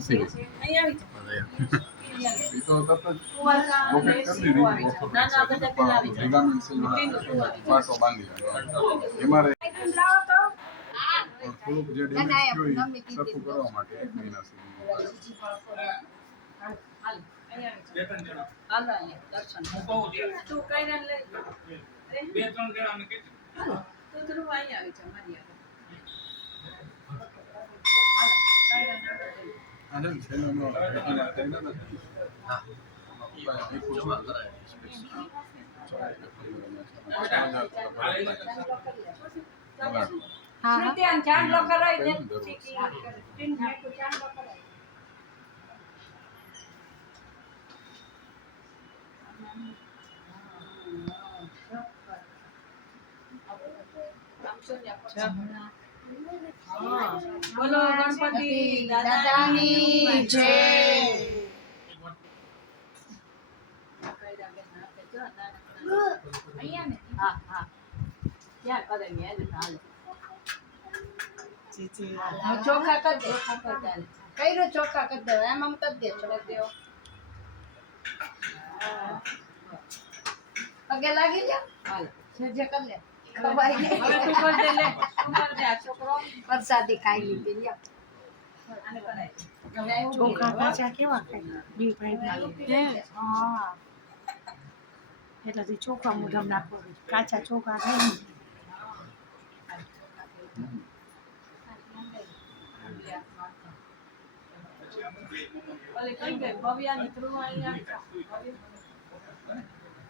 નથી એ તો તરત જ લોકેટ કરી દીધી લિગામેન્ટ પાસો બાંધી એમાં થોડુંક જે ડેમેજ થયું એ સરખું કરવા માટે 1 મહિના સુધી બોલો ગણપતિ દાદાની જય. ચોખા કરી દે કર્યો ચોખા કરી દે એમ આમ કરી દે પગે લાગી લે જે કરી લે પ્રસાદી ખાઈ લીધી ચોખા કાચા કેવા ખાય હા એટલે ચોખા મોઢામાં નાખો કાચા ચોખા ખાય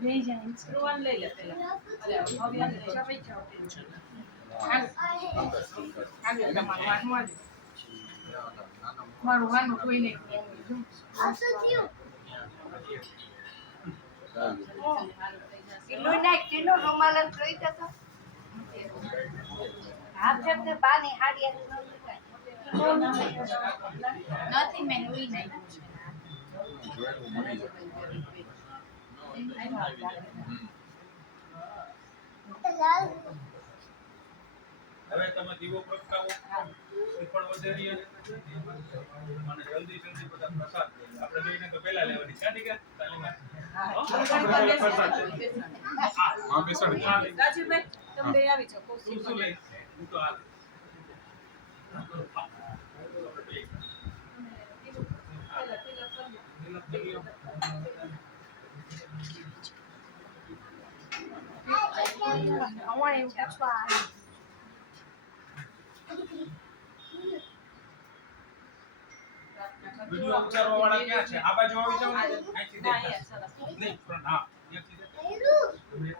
લઈ જાય મારું વાનું કોઈ નહીં કિલો ના કિલો રોમાલન જોઈ જતો હાથ છે પાણી હાડી નથી મેં જોઈ નહીં હવે તમે દીવો પ્રગટાવો શ્રીફળ વધારીએ અને જલ્દી બધા પ્રસાદ આપણે જોઈને તો પહેલા લેવાની છે ઠીક છે રાજુભાઈ તમે આવી છો શું લઈ હું તો આ વિડિયો ઉતારવા વાળા ક્યાં છે આ બાજુ આવી જાવ અહીંથી દેખાય નહીં પણ હા અહીંથી દેખાય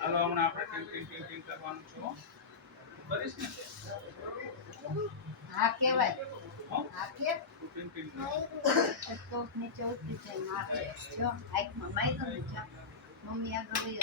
હાલો હમણાં આપણે ટિંગ કરવાનું છે કરીશ ને હા કેવાય હા કે ટિંગ તો નીચે ઉતરી જાય મારે જો આઈકમાં માઈ તો જો મમ્મી આગળ ગઈ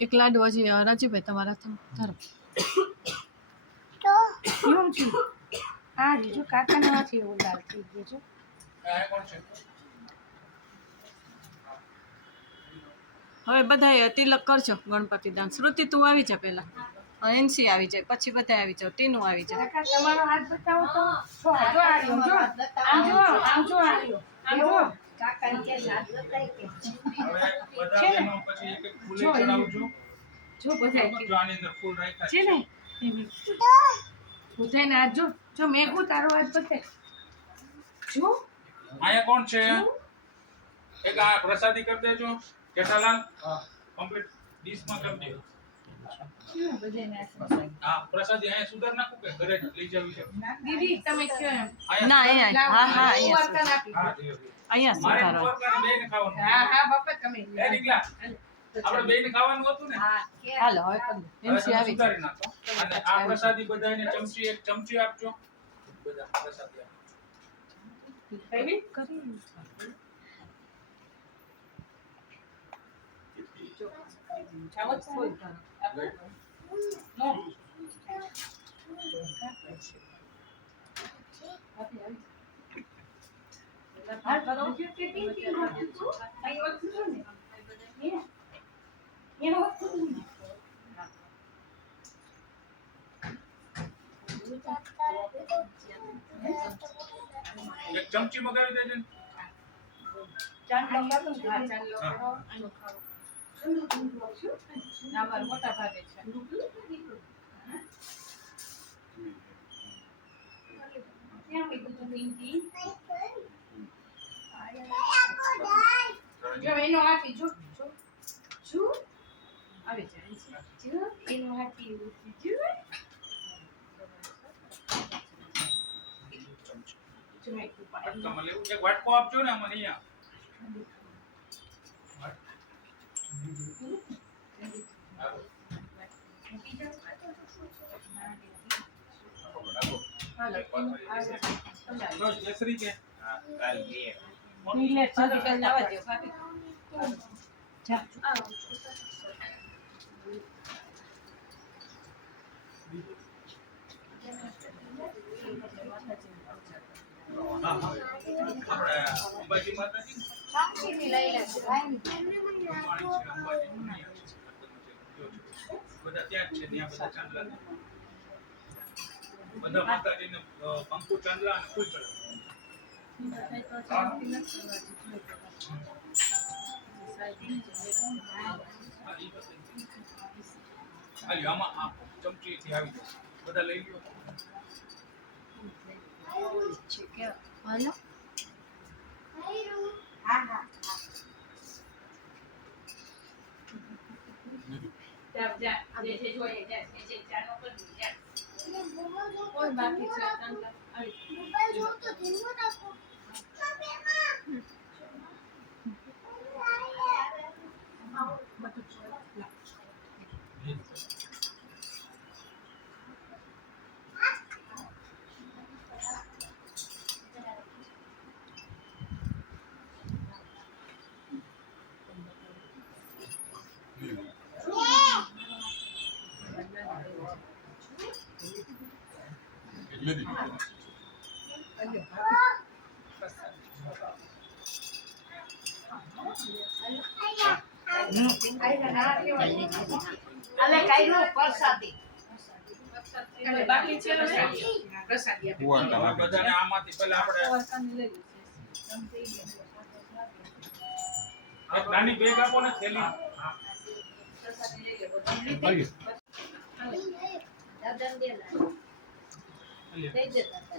એક લાડુ હજી રાજુભાઈ તમારા ધરો એવું છે આ રીજો કાકાના નથી એવું લાલ થઈ ગયું છે હવે બધાએ તિલક કરજો ગણપતિ દાન શ્રુતિ તું આવી જા પહેલા એનસી આવી જાય પછી બધા આવી જાવ ટીનું આવી જાય તમારો હાથ બતાવો તો જો આવ્યો જો આમ જો આવ્યો આમ જો કાકાને કે હાથ બતાય કે હવે બધા બહેનો પછી એક એક ફૂલે ચડાવજો જો બધા જો આની અંદર ફૂલ રાખ્યા છે ને બધાને હાથ જો મેઘું તારો હાથ બતાય જો આયા કોણ છે એક આ પ્રસાદી કરી દેજો જેઠાલાલ કમ્પ્લીટ ડીશમાં કરી દેજો હા પ્રસાદી અહીંયા સુધાર નાખું કે ઘરે લઈ જવી છે દીદી તમે કયો એમ ના હા અહીંયા અહીંયા મારે ઉપરકાને બેને ખાવાનું હા બાપા તમે એ નીકળા આપણે બેને ખાવાનું હતું ને હા કે હાલો હવે એમસી આવી સુધારી નાખો અને આ પ્રસાદી બધાને ચમચી એક ચમચી આપજો બધા પ્રસાદી આપજો કરી ચાવત કોઈ નો હાલ કરો કે ટીટી તું આઈ વાત કરો ને એ વાત કરો ને એક ચમચી મગાવી દેજો ને ચાંદલો કાઢો ચાંદલો આનો ખાવો અમાર મોટા ભાગે છે ક્યાં ગઈ તું પિંકી જો એનો હાથી જો આવે જાય જો એનો હાથી જો તમારે લેવું છે વાટકો આપજો ને અમને અહીંયા જયશ્રી કે નીલે ચાલી કાલ જવા દો જા આપણે અંબાજી માતાજી શાંતિથી લઈ લે બધા ત્યાં જ છે ત્યાં બધા ચાંદલા બધા માતાજીને કંકુ ચાંદલા અને ફૂલ ચડાવે. હા, ઈ બસ. ખાલી આમાં આ ચમચીથી આવી જશે. બધા લઈ લ્યો. હાલો હા હા કોઈ બાકી છે આવી એટલે જ. અમે કાઢ્યું પ્રસાદી બાકી છે હવે? કુવાટા હવે બધાને આમાંથી પહેલા આપણે એક નાની બેગ આપો ને થેલી. લાગે. દાદા દે દઈ દે દાદા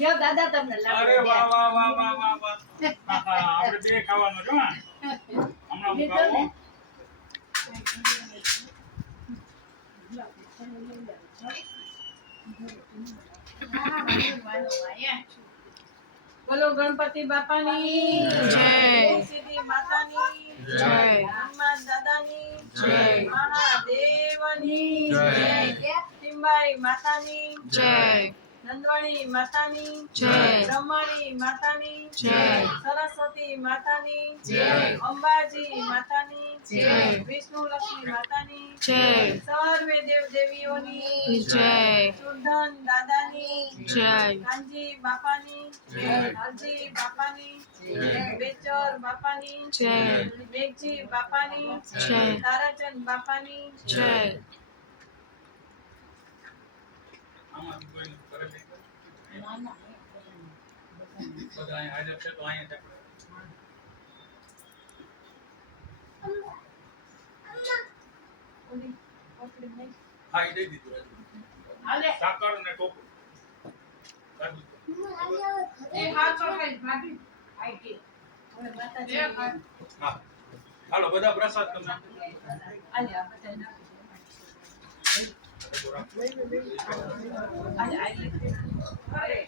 જો દાદા તમને અરે લાડુ વાહ વાહ વાહ વાહ વાહ વાહ. આપણે બે ખાવાનું જો હા. હમણાં હું ખાવું. બોલો ગણપતિ બાપાની જય. સિદ્ધિ માતાની જય. હનુમાન દાદાની જય. મહાદેવની જય. ટીમ્બાઈ માતાની જય. નંદવાણી માતાની જય. બ્રહ્માણી માતાની જય. સરસ્વતી માતાની જય. અંબાજી માતાની જય. વિષ્ણુ લક્ષ્મી માતાની જય. સર્વે દેવ દેવીઓની જય. સુરધન દાદાની જય. કાનજી બાપાની જય. હાજી બાપાની જય. બેચર બાપાની જય. મેઘજી બાપાની જય. તારાચંદ બાપાની જય. આમાંથી કોઈને કરે નહીં. બધા અહીંયા હાજર છે તો અહીંયા જ આપણે. હા, એ દઈ દીધું. હાલે સાકર અને ટોપું. કાઢી દીધું. એ હાથ ચોખાઈ ભાભી આઈ હવે માતાજી હા. હાલો બધા પ્રસાદ તમે આલે આ બધા નાખી દો. આલે આલે